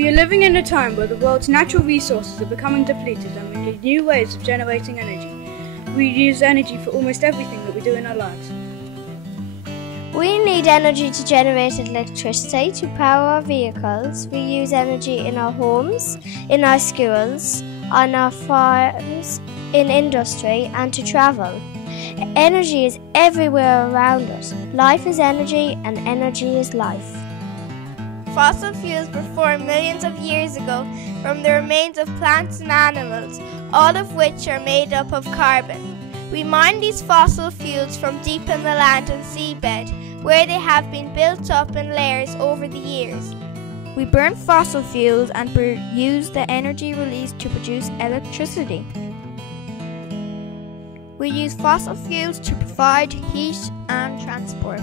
We are living in a time where the world's natural resources are becoming depleted and we need new ways of generating energy. We use energy for almost everything that we do in our lives. We need energy to generate electricity to power our vehicles. We use energy in our homes, in our schools, on our farms, in industry and to travel. Energy is everywhere around us. Life is energy and energy is life. Fossil fuels were formed millions of years ago from the remains of plants and animals, all of which are made up of carbon. We mine these fossil fuels from deep in the land and seabed, where they have been built up in layers over the years. We burn fossil fuels and use the energy released to produce electricity. We use fossil fuels to provide heat and transport.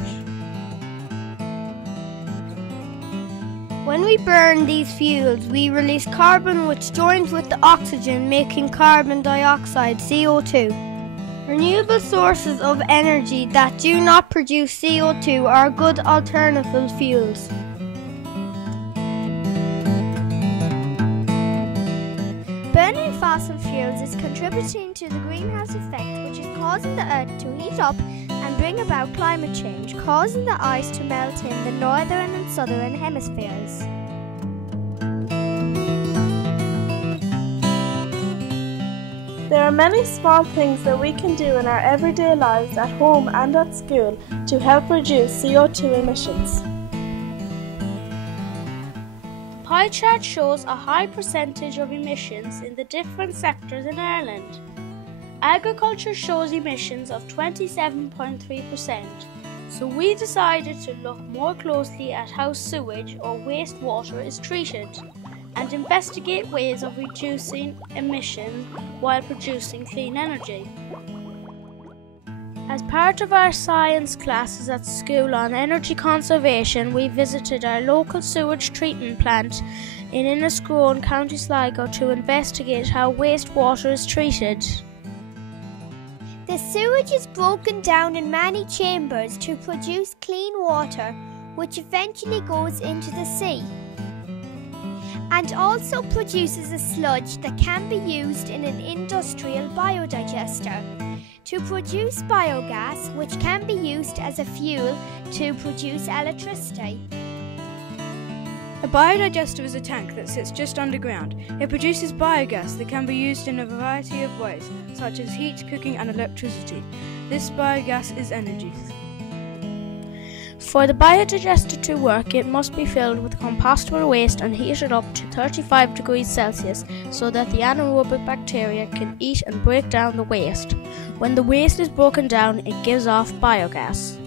When we burn these fuels, we release carbon which joins with the oxygen, making carbon dioxide, CO2. Renewable sources of energy that do not produce CO2 are good alternative fuels. Burning fossil fuels is contributing to the greenhouse effect, which is causing the earth to heat up and bring about climate change, causing the ice to melt in the northern and southern hemispheres. There are many small things that we can do in our everyday lives at home and at school to help reduce CO2 emissions. The pie chart shows a high percentage of emissions in the different sectors in Ireland. Agriculture shows emissions of 27.3%, so we decided to look more closely at how sewage or wastewater is treated and investigate ways of reducing emissions while producing clean energy. As part of our science classes at school on energy conservation, we visited our local sewage treatment plant in Inniscrone, County Sligo, to investigate how wastewater is treated. The sewage is broken down in many chambers to produce clean water, which eventually goes into the sea, and also produces a sludge that can be used in an industrial biodigester to produce biogas, which can be used as a fuel to produce electricity. A biodigester is a tank that sits just underground. It produces biogas that can be used in a variety of ways, such as heat, cooking and electricity. This biogas is energy. For the biodigester to work, it must be filled with compostable waste and heated up to 35 degrees Celsius so that the anaerobic bacteria can eat and break down the waste. When the waste is broken down, it gives off biogas.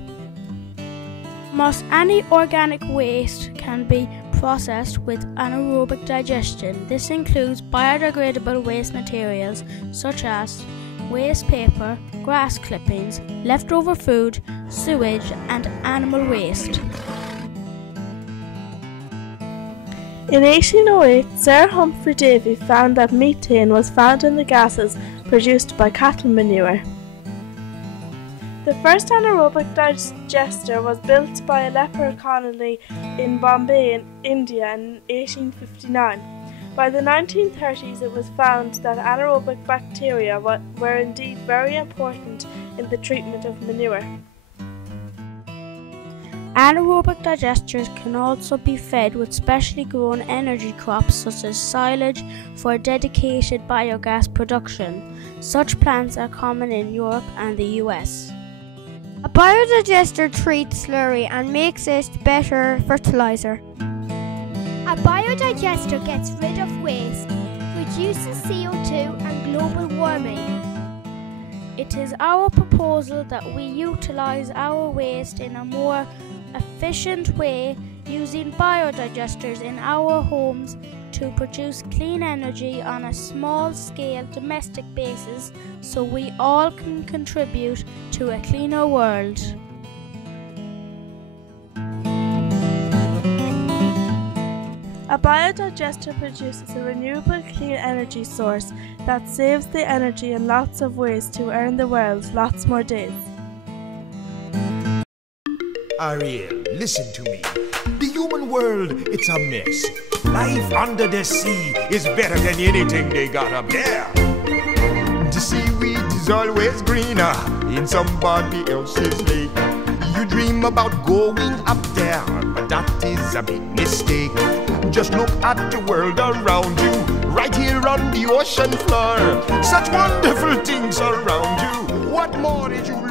Almost any organic waste can be processed with anaerobic digestion. This includes biodegradable waste materials such as waste paper, grass clippings, leftover food, sewage and animal waste. In 1808, Sir Humphrey Davy found that methane was found in the gases produced by cattle manure. The first anaerobic digester was built by a leper colony in Bombay, in India in 1859. By the 1930s it was found that anaerobic bacteria were indeed very important in the treatment of manure. Anaerobic digesters can also be fed with specially grown energy crops such as silage for dedicated biogas production. Such plants are common in Europe and the US. A biodigester treats slurry and makes it better fertilizer. A biodigester gets rid of waste, reduces CO2 and global warming. It is our proposal that we utilise our waste in a more efficient way, using biodigesters in our homes to produce clean energy on a small-scale domestic basis so we all can contribute to a cleaner world. A biodigester produces a renewable clean energy source that saves the energy in lots of ways to earn the world lots more days. Ariel, listen to me. The human world, it's a mess. Life under the sea is better than anything they got up there. The seaweed is always greener in somebody else's lake. You dream about going up there, but that is a big mistake. Just look at the world around you, right here on the ocean floor. Such wonderful things around you. What more did you